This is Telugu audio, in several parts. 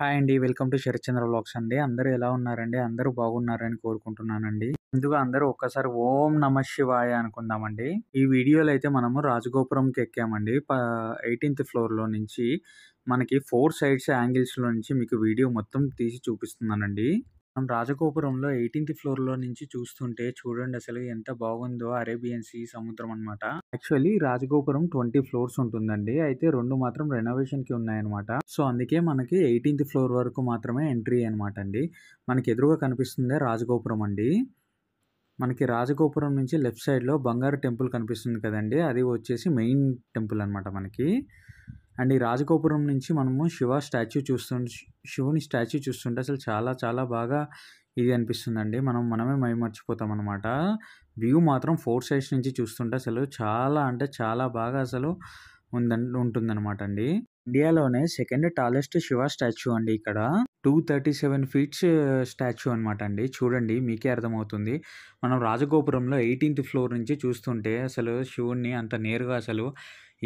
హాయ్ అండి. వెల్కమ్ టు శరత్చంద్ర వ్లాగ్స్ అండి. అందరూ ఎలా ఉన్నారండి? అందరూ బాగున్నారని కోరుకుంటున్నానండి. ముందుగా అందరూ ఒక్కసారి ఓం నమః శివాయ అనుకుందామండి. ఈ వీడియోలో అయితే మనము రాజగోపురంకి ఎక్కామండి. 18థ్ ఫ్లోర్‌లో నుంచి మనకి 4 సైడ్స్ యాంగిల్స్‌లో నుంచి మీకు వీడియో మొత్తం తీసి చూపిస్తున్నానండి. మనం రాజగోపురంలో 18థ్ ఫ్లోర్‌లో నుంచి చూస్తుంటే చూడండి అసలు ఎంత బాగుందో అరేబియన్ సీ సముద్రం అనమాట. యాక్చువల్లీ రాజగోపురం 20 ఫ్లోర్స్ ఉంటుందండి. అయితే 2 మాత్రం రెనోవేషన్‌కి ఉన్నాయన్నమాట. సో, అందుకే మనకి 18థ్ ఫ్లోర్ వరకు మాత్రమే ఎంట్రీ అనమాట అండి. మనకి ఎదురుగా కనిపిస్తుందే రాజగోపురం అండి. మనకి రాజగోపురం నుంచి లెఫ్ట్ సైడ్‌లో బంగారు టెంపుల్ కనిపిస్తుంది కదండీ! అది వచ్చేసి మెయిన్ టెంపుల్ అనమాట మనకి. అండ్ ఈ రాజగోపురం నుంచి మనము శివుని స్టాచ్యూ చూస్తుంటే అసలు చాలా చాలా బాగా ఇది అనిపిస్తుందండి. మనమే మైమర్చిపోతామనమాట. వ్యూ మాత్రం 4 సైడ్స్ నుంచి చూస్తుంటే అసలు చాలా అంటే చాలా బాగా అసలు ఉంటుందనమాట అండి. ఇండియాలోనే సెకండ్ టాలెస్ట్ శివ స్టాచ్యూ అండి ఇక్కడ. 237 ఫీట్స్ స్టాచ్యూ అనమాట అండి. చూడండి మీకే అర్థమవుతుంది. మనం రాజగోపురంలో 18థ్ ఫ్లోర్ నుంచి చూస్తుంటే అసలు శివుడిని అంత నేరుగా అసలు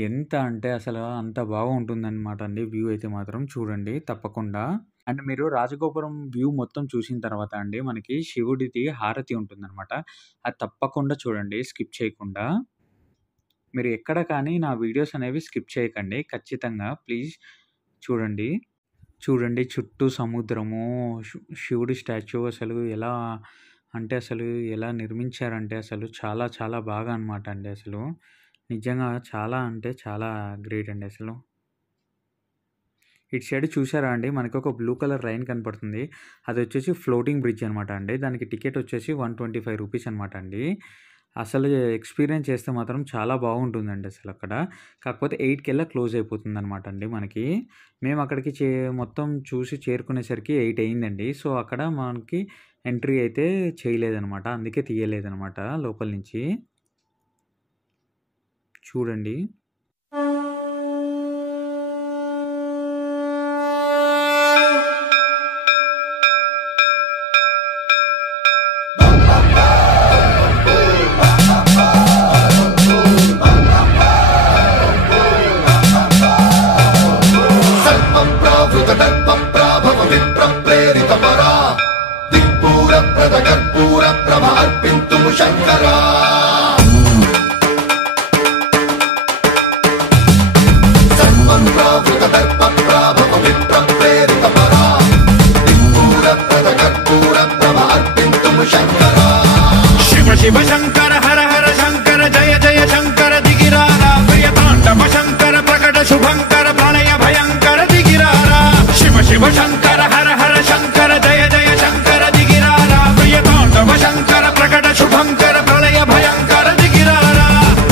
ఎంత అంటే అసలు అంత బాగుంటుందనమాట అండి. వ్యూ అయితే మాత్రం చూడండి తప్పకుండా. అండ్ మీరు రాజగోపురం వ్యూ మొత్తం చూసిన తర్వాత అండి మనకి శివుడిది హారతి ఉంటుందనమాట. అది తప్పకుండా చూడండి స్కిప్ చేయకుండా. మీరు ఎక్కడ కానీ నా వీడియోస్ అనేవి స్కిప్ చేయకండి. ఖచ్చితంగా ప్లీజ్ చూడండి. చూడండి చుట్టూ సముద్రము, శివుడి స్టాచ్యూ అసలు ఎలా అంటే అసలు ఎలా నిర్మించారంటే అసలు చాలా చాలా బాగా అనమాట అండి అసలు. నిజంగా చాలా అంటే చాలా గ్రేట్ అండి అసలు. ఇటు సైడ్ చూసారా అండి మనకొక బ్లూ కలర్ లైన్ కనపడుతుంది. అదొచ్చేసి ఫ్లోటింగ్ బ్రిడ్జ్ అనమాట అండి. దానికి టికెట్ వచ్చేసి 125 రూపీస్ అనమాట అండి. అసలు ఎక్స్‌పీరియన్స్ చేస్తే మాత్రం చాలా బాగుంటుందండి అసలక్కడ. కాకపోతే 8 క్లోజ్ అయిపోతుందనమాట అండి మనకి. మేము అక్కడికి మొత్తం చూసి చేరుకునేసరికి 8 అయిందండి. సో, అక్కడ మనకి ఎంట్రీ అయితే చేయలేదనమాట. అందుకే తీయలేదనమాట లోపల నుంచి. చూడండి. శంకరా సర్వం ప్రావృత దర్ప ప్రాభవ విప్ర ప్రేరిత పరా దిక్పూర ప్రద కర్పూర ప్రభ అర్పింతుము శంకరా శివ శివ శంకర హర హర శంకర జయ జయ శంకర దిగిరారా ప్రియ తాండవ శంకర ప్రకట శుభంకర ప్రళయ భయంకర దిగిరారా శివ శివ శంకర హర హర శంకర జయ జయ శంకర దిగిరారా ప్రియ తాండవ శంకర ప్రకట శుభంకర ప్రళయ భయంకర దిగిరారా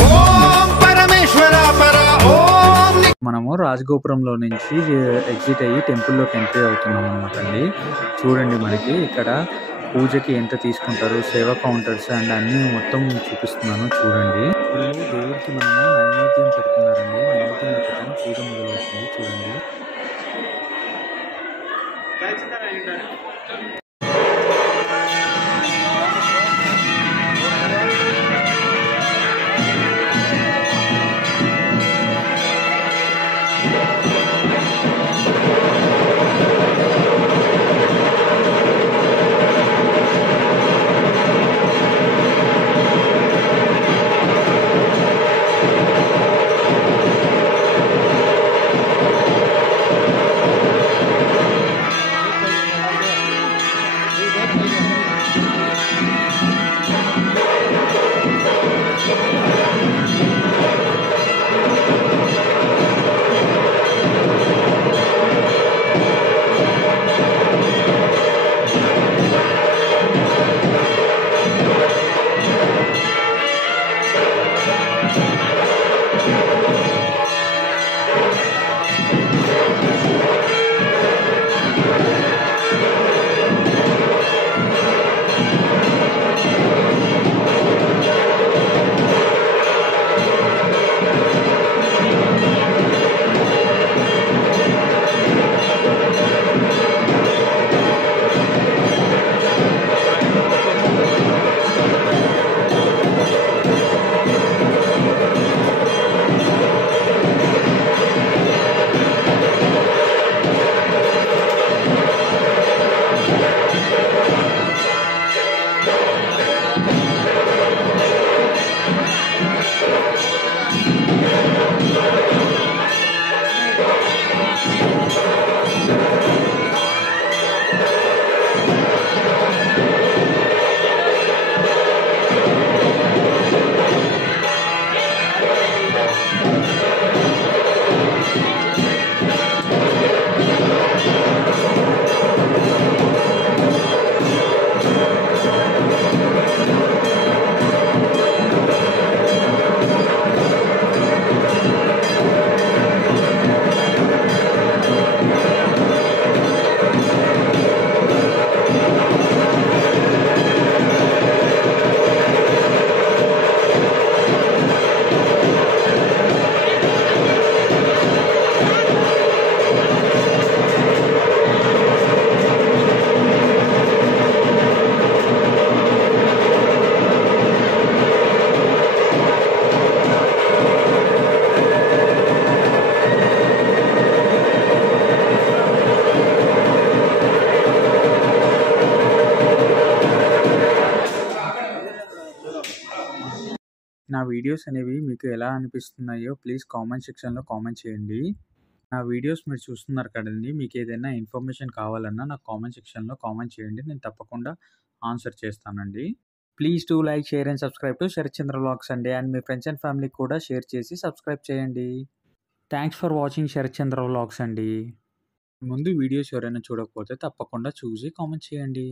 ఓం పరమేశ్వర పర ఓం. మనము రాజగోపురంలో నుంచి ఎగ్జిట్ అయ్యి టెంపుల్లోకి ఎంట్రీ అవుతున్నాం అనమాట అండి. చూడండి మనకి ఇక్కడ పూజకి ఎంత తీసుకుంటారు, సేవా కౌంటర్స్ అండ్ అన్నీ మొత్తం చూపిస్తున్నాను చూడండి. ఇప్పుడు దేవుడికి మనము నైవేద్యం పెడుతున్నారండి. నైవేద్యం పెట్టగానే పూజ మొదలవుతుంది చూడండి. వీడియోస్ అనేవి మీకు ఎలా అనిపిస్తున్నాయో ప్లీజ్ కామెంట్ సెక్షన్‌లో కామెంట్ చేయండి. నా వీడియోస్ మీరు చూస్తున్నారు కదండీ! మీకేదైనా ఇన్ఫర్మేషన్ కావాలన్నా నాకు కామెంట్ సెక్షన్‌లో కామెంట్ చేయండి. నేను తప్పకుండా ఆన్సర్ చేస్తానండి. Please do like, share and subscribe to Sharatchandra vlogs అండి. అండ్ మీ ఫ్రెండ్స్ అండ్ ఫ్యామిలీకి కూడా షేర్ చేసి సబ్స్క్రైబ్ చేయండి. Thanks for watching Sharatchandra vlogs అండి. ముందు వీడియోస్ ఎవరైనా చూడకపోతే తప్పకుండా చూసి కామెంట్ చేయండి.